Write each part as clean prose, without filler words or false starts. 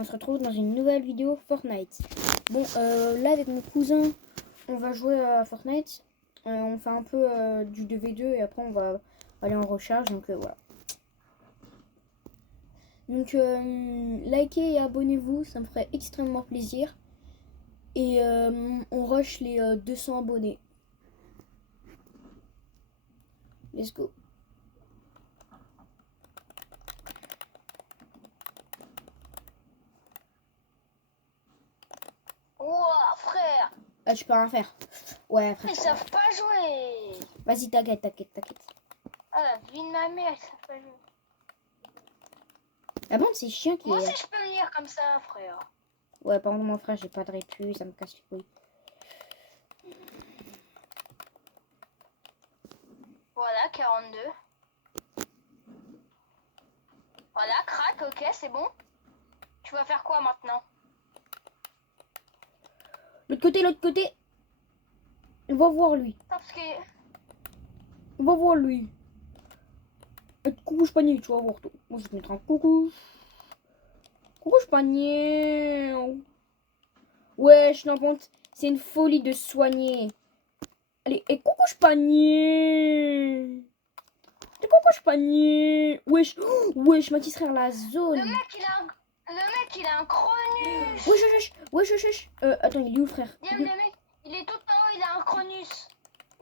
On se retrouve dans une nouvelle vidéo Fortnite. Bon, là avec mon cousin, on va jouer à Fortnite. On fait un peu du 2v2 et après on va aller en recharge. Donc voilà. Donc likez et abonnez-vous, ça me ferait extrêmement plaisir. Et on rush les 200 abonnés. Let's go. Ouah, frère! Ah, tu peux rien faire. Ouais, frère. Ils savent pas jouer! Vas-y, t'inquiète. Ah, la vie de ma mère, ils savent pas jouer. La bande, c'est chiant qui Moi est. aussi, je peux venir comme ça, frère. Ouais, par contre, mon frère, j'ai pas de répu, ça me casse les couilles. Voilà, 42. Voilà, crack, ok, c'est bon. Tu vas faire quoi maintenant? L'autre côté. On va voir lui. Parce que... On va voir lui. Coucou, panier, tu vas voir toi. Moi, je vais te mettre un coucou. Coucou, panier. Wesh, n'importe. C'est une folie de soigner. Allez, et coucou, panier. Et coucou, panier. Wesh, wesh, Mathis, frère, la zone. Le mec, il a un Cronus. Wesh. Attends, il est où, frère? Diam, le mec, il est tout en haut, il a un Cronus.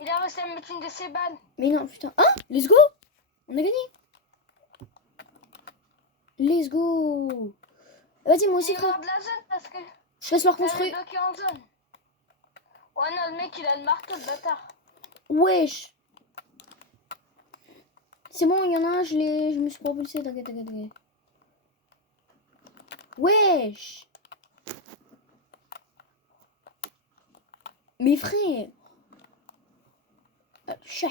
Il a réussi à me mettre une de ses balles. Mais non, putain. Ah, let's go. On a gagné. Let's go. Vas-y, moi aussi, Il est frère. hors de la zone parce que... Je laisse leur il est construire. bloqué en zone. Ouais, non, le mec, il a le marteau, le bâtard. Wesh. C'est bon, il y en a un, je me suis propulsé, t'inquiète. Wesh. Mes frères. Chat.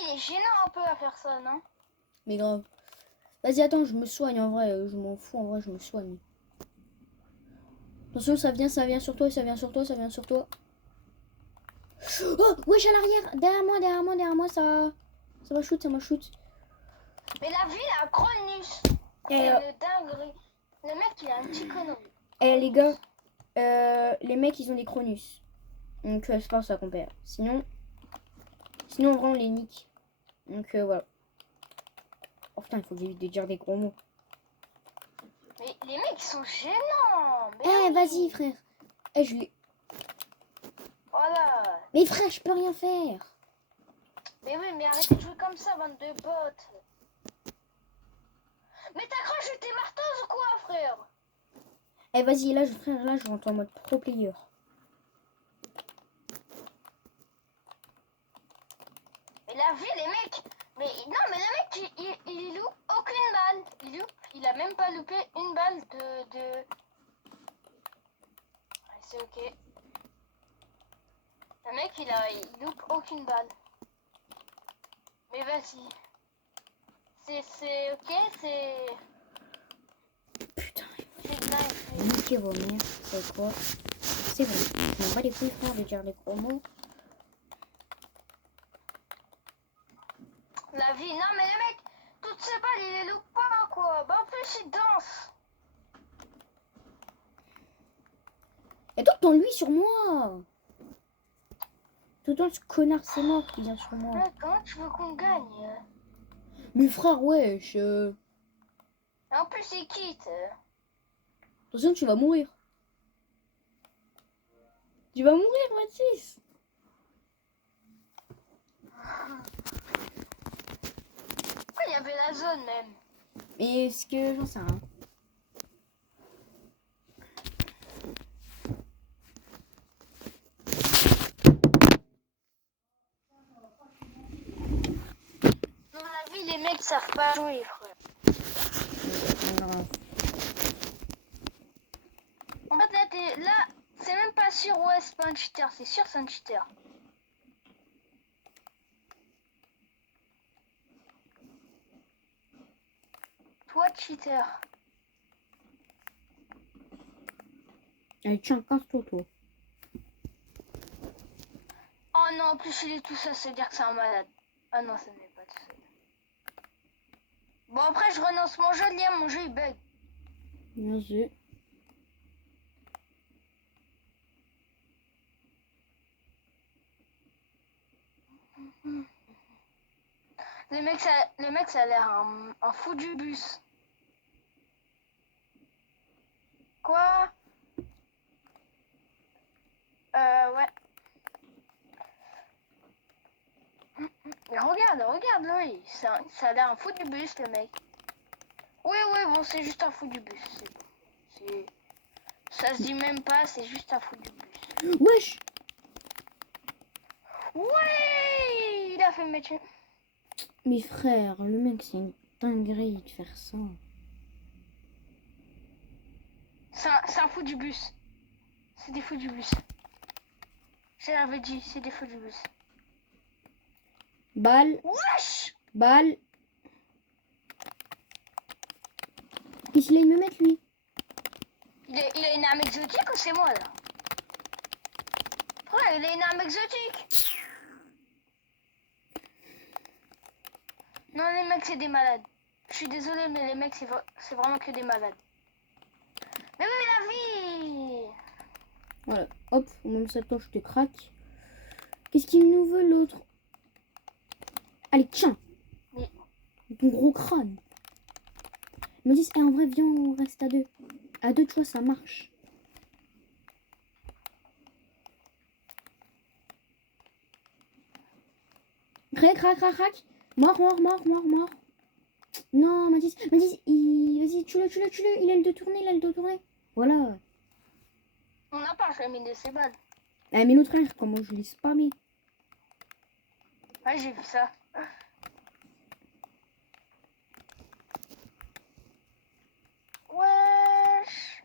Il est gênant un peu à faire ça, non? Mais grave. Vas-y, attends, je me soigne en vrai. Je m'en fous, en vrai, je me soigne. Attention, ça vient sur toi. Oh, wesh, à l'arrière. Derrière moi, ça m'a shoot. Mais la ville a un Cronus. Et, C'est le dinguerie. Le mec, il a un petit connerie. Eh les gars, les mecs ils ont des Cronus. Donc c'est pas ça qu'on perd. Sinon vraiment on les nique. Donc voilà. Oh putain, il faut que j'évite de dire des gros mots. Mais les mecs, ils sont gênants. Mais Eh oui. vas-y frère. Eh je l'ai. Voilà. Mais frère, je peux rien faire. Mais oui, mais arrêtez de jouer comme ça, bande de bottes. Mais t'as craché tes marteaux ou quoi, frère? Eh vas-y, là je rentre en mode pro player. Mais la vie, les mecs. Mais non, mais le mec, il loupe aucune balle. Il a même pas loupé une balle de... Ouais, c'est ok. Le mec, il loupe aucune balle. Mais vas-y. C'est ok, c'est... Putain, C'est dingue. niquez vos mères, c'est quoi? C'est bon, je m'en bats les couilles frère de dire des gros mots. La vie, non mais le mec, toutes ces balles, il les loupe pas quoi. Bah en plus il danse. Et toi t'en lui sur moi. Tout le temps ce connard c'est mort qui vient sur moi. Ouais, comment tu veux qu'on gagne? Mais frère, wesh. Et en plus il quitte. Attention, tu vas mourir. Tu vas mourir, Mathis. Pourquoi il y avait la zone même? Mais est-ce que j'en sais rien. Dans la vie, les mecs savent pas jouer, frère. En fait, là, c'est même pas sûr, ouais, c'est pas un cheater, c'est sûr, c'est un cheater. Toi, cheater. Allez, tiens, casse-toi, toi. Oh non, en plus il est tout seul, ça veut dire que c'est un malade. Ah non, ça n'est pas tout seul. Bon, après, je renonce mon jeu, Liam, mon jeu il bug. Bien joué. Le mec, ça a l'air un fou du bus. Quoi? Ouais. Mais regarde, lui. Ça a l'air un fou du bus, le mec. Oui, bon, c'est juste un fou du bus. C'est bon. Ça se dit même pas, c'est juste un fou du bus. Wesh! Ouais! Il a fait métier. Mais frère, le mec, c'est une dinguerie de faire ça. C'est un fou du bus. C'est des fous du bus. Je l'avais dit, c'est des fous du bus. Balle, Wesh! balle. Qu'est-ce qu'il aille me mettre, lui? Il a une arme exotique ou c'est moi, là? Ouais, il a une arme exotique. Non, les mecs, c'est des malades. Je suis désolé, mais les mecs, c'est vraiment que des malades. Mais oui, la vie! Voilà, hop, on met sa torche de crack. Qu'est-ce qu'il nous veut, l'autre? Allez, tiens! Oui. Ton gros crâne. Ils me disent, en vrai, viens, on reste à deux. À deux, tu vois, ça marche. Crac, crac, crac, crac. Mort. Non, Mathis, vas-y, tue-le. Il a le dos tourné, Voilà. On n'a pas jamais de ces balles. Eh, mais l'autre frère, comment je l'ai spammé? Ouais, j'ai vu ça. Wesh!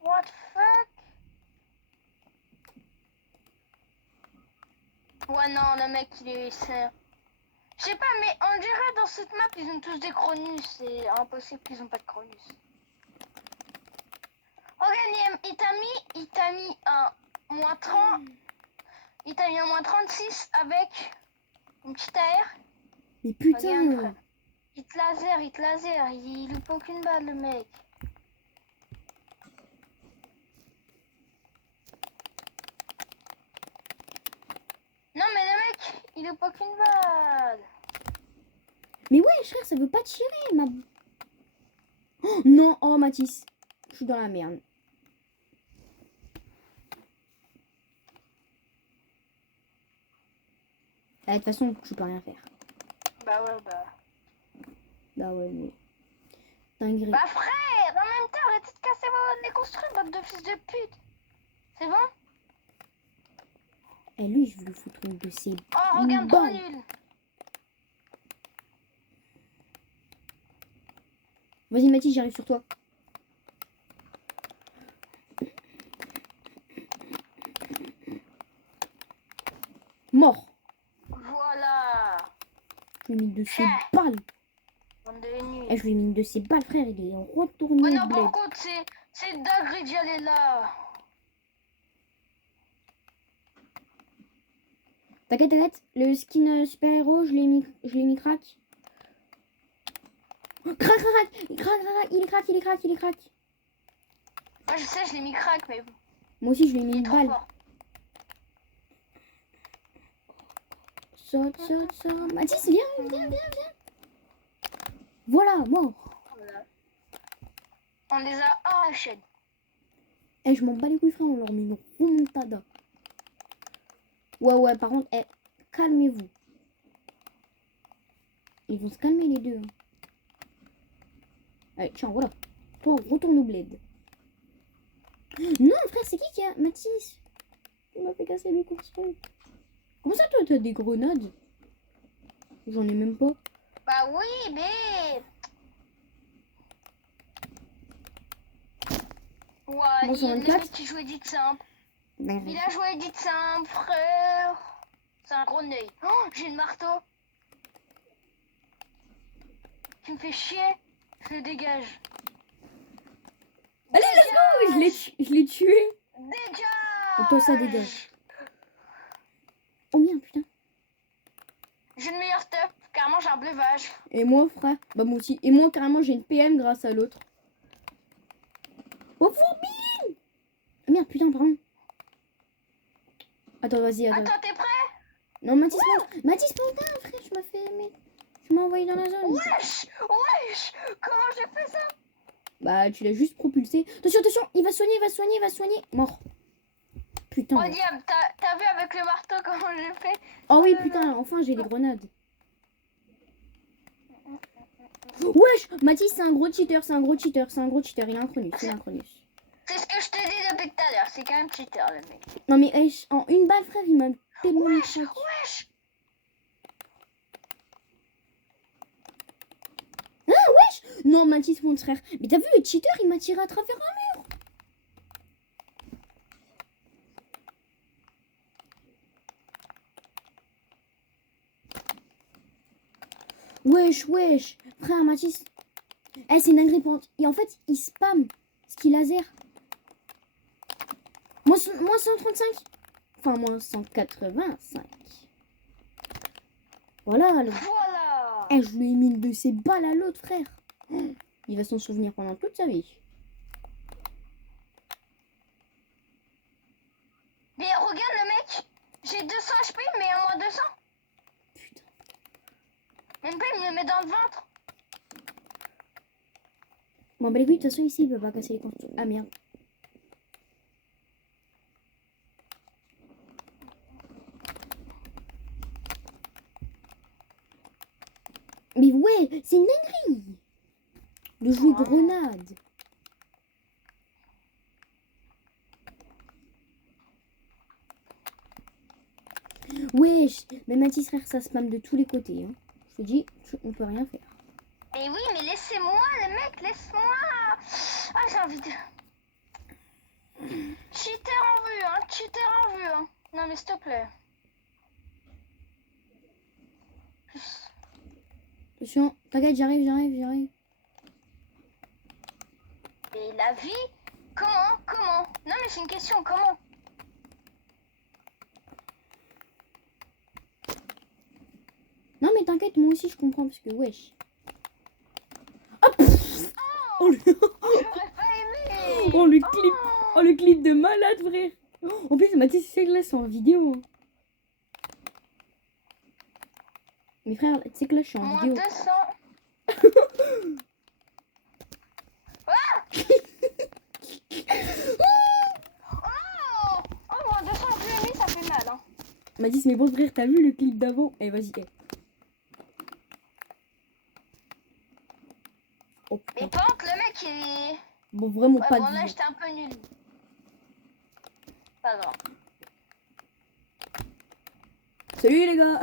What the fuck? Ouais, non, le mec, il est... Je sais pas, mais on dirait dans cette map, ils ont tous des Cronus. C'est impossible qu'ils ont pas de Cronus. Regarde, Liam, il t'a mis un moins 30. Il t'a mis un moins 36 avec une petite AR. Mais putain! Regarde, frère. Il te laser, il loupe aucune balle, le mec. Non, mais le mec, il loupe aucune balle. Mais ouais, frère, ça veut pas tirer, ma... Oh, non, oh, Mathis. Je suis dans la merde. Ah, de toute façon, je peux rien faire. Bah ouais, bah. Bah ouais, mais... Dinguerie. Bah frère, en même temps, arrêtez de casser les construits, bande de fils de pute. C'est bon? Eh, lui, je vais lui foutre une de ses... Oh, regarde, trop balles. nul. Vas-y, Mathis, j'arrive sur toi. Mort. Voilà. Je lui ai mis de ses balles. Bande de nuls. Eh, je lui ai mis une de ses balles, frère. Il est retourné Ouais, au non, bled. par contre, c'est dingue d'y aller là. T'inquiète, le skin super-héros, je l'ai mis crack. Oh, crac, il est crack. Moi, je sais, je l'ai mis crack, mais Moi aussi, je lui ai mis il est une trop balle. fort. Saute. Mathis, viens. Voilà, mort. Voilà. On les a arrachés. Eh, je m'en bats les couilles, frère, on leur met une remontada. Ouais, par contre, eh, calmez-vous. Ils vont se calmer les deux. Hein. Allez, tiens, voilà. Toi, on retourne au bled. Non, frère, c'est qui a... Mathis. Il m'a fait casser mes construits. Comment ça, toi, t'as des grenades? J'en ai même pas. Bah oui, mais... Ouais, Bon, sur le 24. mec qui jouait dit simple. Ben, Il a joué dit simple, frère. C'est un gros œil. Oh, j'ai le marteau. Tu me fais chier. Je le dégage. allez, let's go. Je l'ai tué. Dégage. Et toi, ça dégage. j'ai un breuvage. Et moi, frère, bah moi aussi. Et moi, carrément, j'ai une PM grâce à l'autre. Oh, Fourbine! Ah merde, putain, pardon. Attends, vas-y, attends. Attends, t'es prêt? Non, Mathis, Mathis, putain, frère, je m'as fait... Mais... Tu m'as envoyé dans la zone. Wesh! Wesh! Comment j'ai fait ça? Bah, tu l'as juste propulsé. Attention, attention, il va soigner, il va soigner, il va soigner. Mort. Putain. Oh diable, t'as vu avec le marteau comment j'ai fait? Oh oui, putain, enfin, j'ai les grenades. Wesh, Mathis, c'est un gros cheater, c'est un gros cheater, c'est un gros cheater. Il est un Cronus, il est un Cronus. C'est ce que je te dis depuis tout à l'heure, c'est quand même cheater le mec. Non, mais wesh, en une balle, frère, il m'a tellement mis Wesh! crack. Wesh! Non, Mathis, mon frère. Mais t'as vu, le cheater, il m'a tiré à travers un mur. Wesh, wesh. Frère, Mathis. Eh, c'est une dinguerie. Et en fait, il spam ski laser. Moi 135. Enfin, moi 185. Voilà. Voilà! Eh, je lui ai mis une de ses balles à l'autre, frère. Il va s'en souvenir pendant toute sa vie. Mais regarde le mec! J'ai 200 HP, mais à moins 200. Putain. Même pas, il me le met dans le ventre. Bon, bah les couilles, de toute façon, ici, il peut pas casser les constructions. Ah, merde. Mais ouais, c'est une dinguerie de jouer grenade. Wesh, mais Mathis, frère, ça spam de tous les côtés. Hein. Je te dis, on peut rien faire. Mais oui, mais laissez-moi, le mec, laisse-moi. Ah, j'ai envie de... Cheater en vue, hein, cheater en vue, hein. Non, mais s'il te plaît. Attention, t'inquiète, j'arrive. Et la vie? Comment? Non, mais c'est une question, comment? Non, mais t'inquiète, moi aussi, je comprends, parce que wesh. Oh, J'aurais pas aimé. oh, le clip. Oh, le clip de malade, frère. En plus, Mathis, c'est que là, c'est en vidéo. Hein. Mais frère, tu sais que là, je suis en Moins vidéo. 200. Ah oh, moins 200 en plus lui, ça fait mal, hein. Mathis, mais bon, frère, t'as vu le clip d'avant? Eh, vas-y, eh. Oh, Mais putain. par contre, le mec, il est... Bon, vraiment Ouais, pas bon, de là, vie. j'étais un peu nul. Pas grave. Salut, les gars.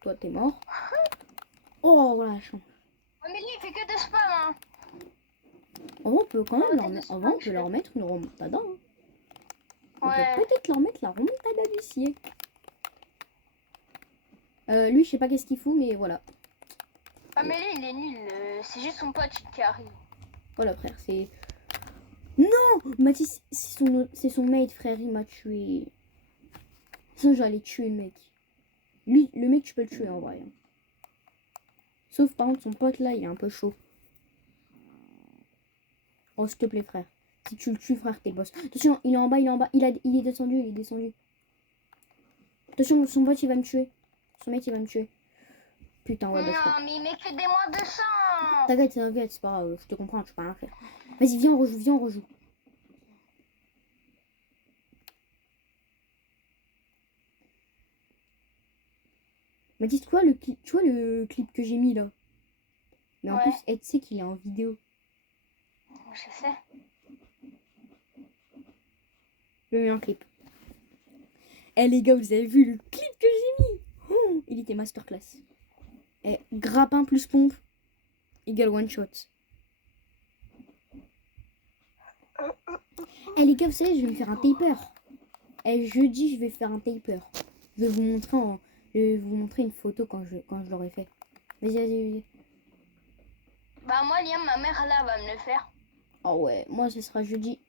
Toi, t'es mort. Oh, voilà, la chance. Ouais, mais lui, il fait que de spam, hein. En vrai, on peut quand même leur Arrêtez de mettre... se En vrai, on fâcher. peut leur mettre une remontada. Hein. On Ouais. peut peut-être leur mettre la remontada du siècle. Lui, je sais pas qu'est-ce qu'il fout, mais voilà. Ah, mais lui, il est nul. C'est juste son pote qui arrive. Voilà, frère, c'est... Non, Mathis, c'est son mate, frère, il m'a tué. Sinon, j'allais tuer le mec. Lui, le mec, tu peux le tuer, en vrai. Hein. Sauf, par contre, son pote, là, il est un peu chaud. Oh, s'il te plaît, frère. Si tu le tues, frère, t'es boss. Attention, il est en bas. Il est descendu. Attention, son pote, il va me tuer. Son mec, il va me tuer. Putain, ouais, basta. Non, mais il met que des moins 200. T'inquiète, c'est pas grave. Je te comprends, tu peux rien faire. Vas-y, viens, on rejoue. Mathis, tu vois le clip que j'ai mis, là? Mais en Ouais. plus, tu sais qu'il est en vidéo. Je sais. Je mets un clip. Eh les gars, vous avez vu le clip que j'ai mis? Oh, il était masterclass. Eh, grappin plus pompe égale one shot. Eh les gars, vous savez, je vais me faire un taper. Eh, jeudi, je vais faire un taper. Je vais vous montrer une photo quand je l'aurai fait. Vas-y. Bah, moi, Liam, ma mère, là, va me le faire. Oh ouais, moi, ce sera jeudi.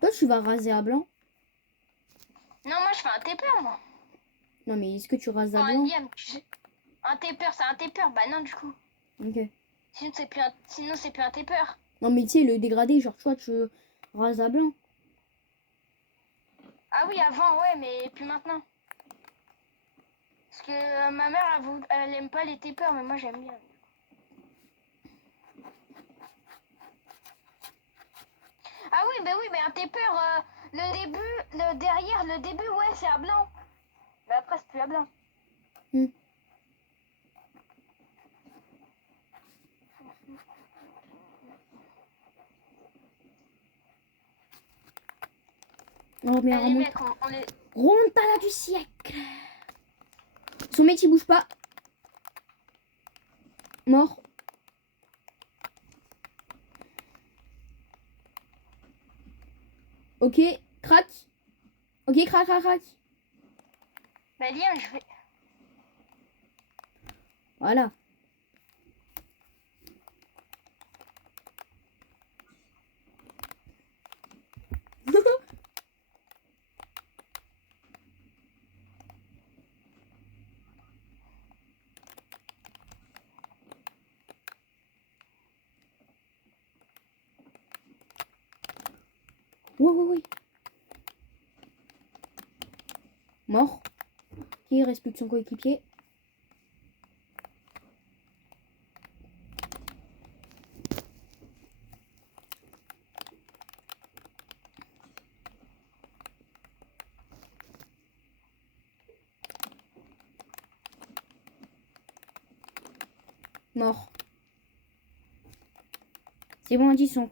Toi, tu vas raser à blanc? Non, moi, je fais un TP, moi. Non, mais est-ce que tu rases à Un blanc? Liam, Un taper, c'est un taper. Bah non, du coup. Ok. Sinon, c'est plus un taper. Non, mais tu sais, le dégradé, genre, toi, tu rases à blanc. Ah oui, avant, ouais, mais plus maintenant. Parce que ma mère, elle aime pas les tapers, mais moi, j'aime bien. Ah oui, mais un taper, le début, ouais, c'est à blanc. Mais après, c'est plus à blanc. Hmm. Oh, mais Eh, les mecs, on les... remontada du siècle. Son mec, il bouge pas. Mort. Ok, crac. Ok, crac, crac, crac. Bah, Liam, je vais... Voilà. Oui. Mort. Ok, il reste plus que son coéquipier. Mort. C'est bon, on dit son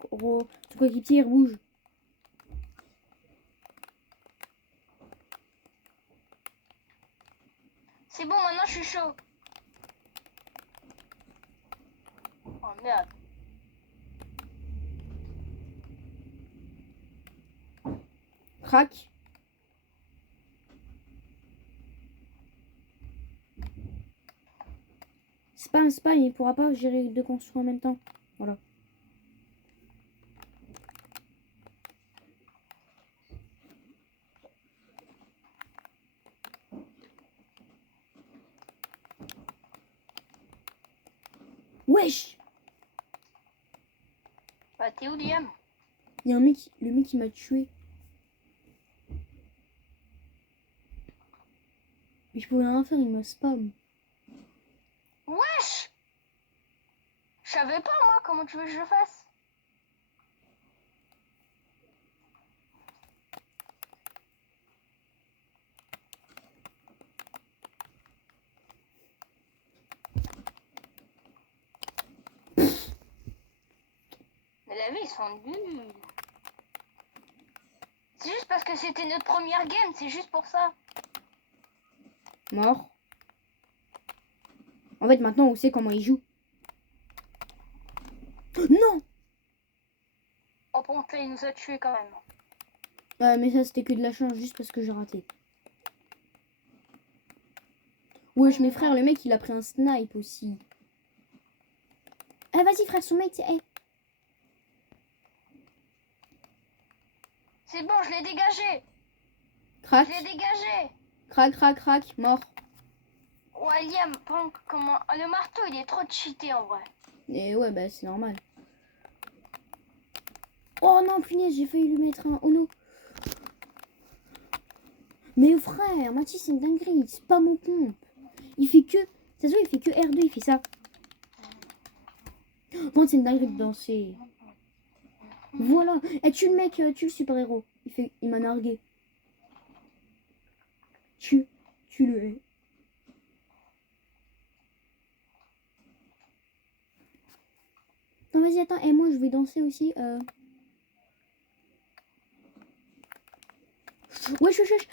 coéquipier il bouge. C'est bon, maintenant, je suis chaud. Oh, merde. Crac. Spam, il pourra pas gérer deux construits en même temps. Voilà. Wesh. Bah, t'es où, Liam? Il y a un mec, le mec qui m'a tué. Mais je pouvais rien faire, il m'a spam. Wesh! Je savais pas, moi, comment tu veux que je le fasse. Mais la vie, ils sont nuls. C'est juste parce que c'était notre première game, c'est juste pour ça. Mort. En fait, maintenant, on sait comment il joue. Non. Oh, putain, il nous a tués quand même. Mais ça, c'était que de la chance, juste parce que j'ai raté. Wesh, mes frères, le mec, il a pris un snipe aussi. Ah, vas-y, frère, son mec, hey. C'est bon, je l'ai dégagé. Crac. Je l'ai dégagé. Crac, mort. Ouais, Liam, comment... Le marteau, il est trop cheaté en vrai. Et ouais, bah, c'est normal. Oh non, punaise, j'ai failli lui mettre un... Oh non. Mais frère, Mathis, c'est une dinguerie. C'est pas mon pompe. Il fait que... Ça se voit, il fait que R2, il fait ça. Bon, c'est une dinguerie de danser. Voilà. Et tue le mec, tue le super-héros. Il m'a nargué. Tue-le. Non, vas-y, attends. Et moi, je vais danser aussi. Wesh. Wesh.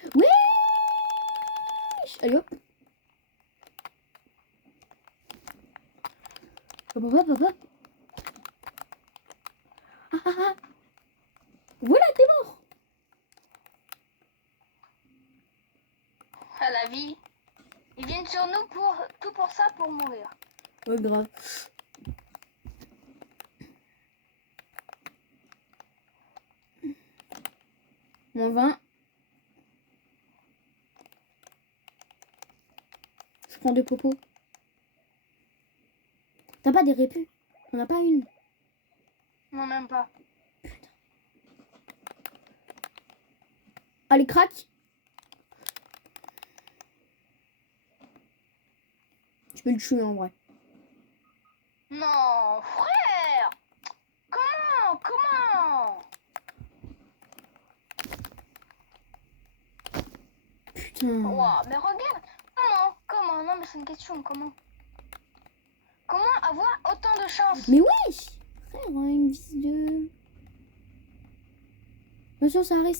Allez, hop. Hop. Ah. Voilà, t'es mort. À la vie. Ils viennent sur nous pour tout pour ça, pour mourir. Ouais, grave. Moins 20. Je prends 2 popos. T'as pas des répus? On n'a pas une. Non, même pas. Allez, crack. Tu peux le tuer en vrai. Non, frère. Comment? Putain. Wow, mais regarde. Comment? Non, mais c'est une question. Comment avoir autant de chance? Mais wesh. Frère, on a une vis de... Attention, ça arrive.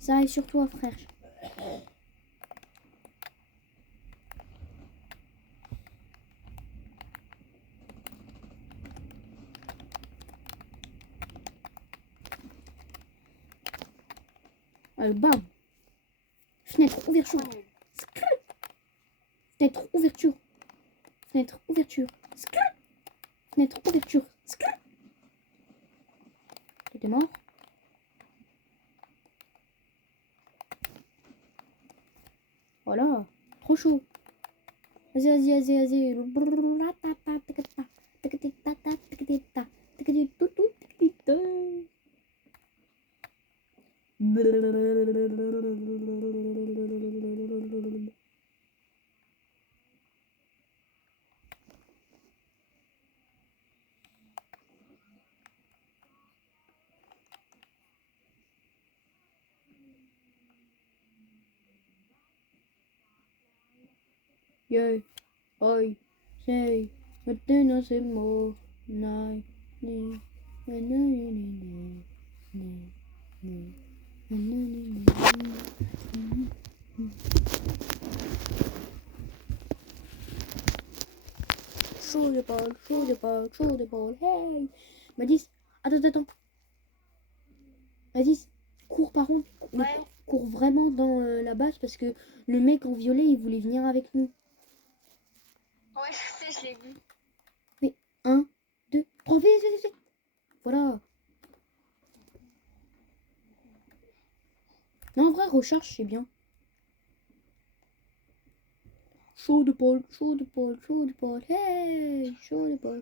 Ça arrive sur toi, frère. Allez, bam. Fenêtre, ouverture. Fenêtre, ouverture. Fenêtre, ouverture. Fenêtre, ouverture. T'es mort? Voilà. Trop chaud. Vas-y. Yeah, oi, sei, maintenant c'est mort, nai, ni, chaud de ball, hey. Mathis, attends. Mathis, cours par contre, Ouais. cours vraiment dans la base parce que le mec en violet il voulait venir avec nous. Ouais, je sais, je l'ai vu. Mais 1, 2, 3, vite. Voilà. Non, en vrai, recharge, c'est bien. Chaud de ball, hey, chaud de ball.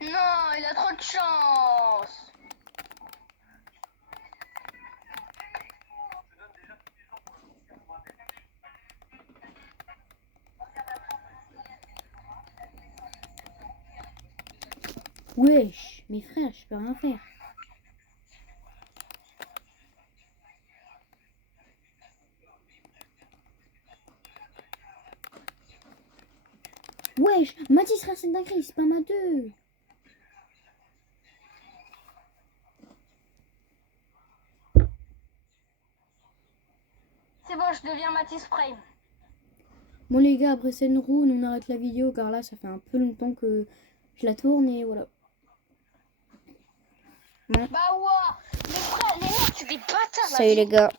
Non, il a trop de chance. Wesh, mes frères, je peux rien faire. Wesh, Mathis Racine dinguerie, c'est pas ma 2. C'est bon, je deviens Mathis Prime. Bon les gars, après cette roue, on arrête la vidéo car là ça fait un peu longtemps que je la tourne et voilà. Bah ouais, les frères, les mecs, c'est des bâtards. Salut les gars.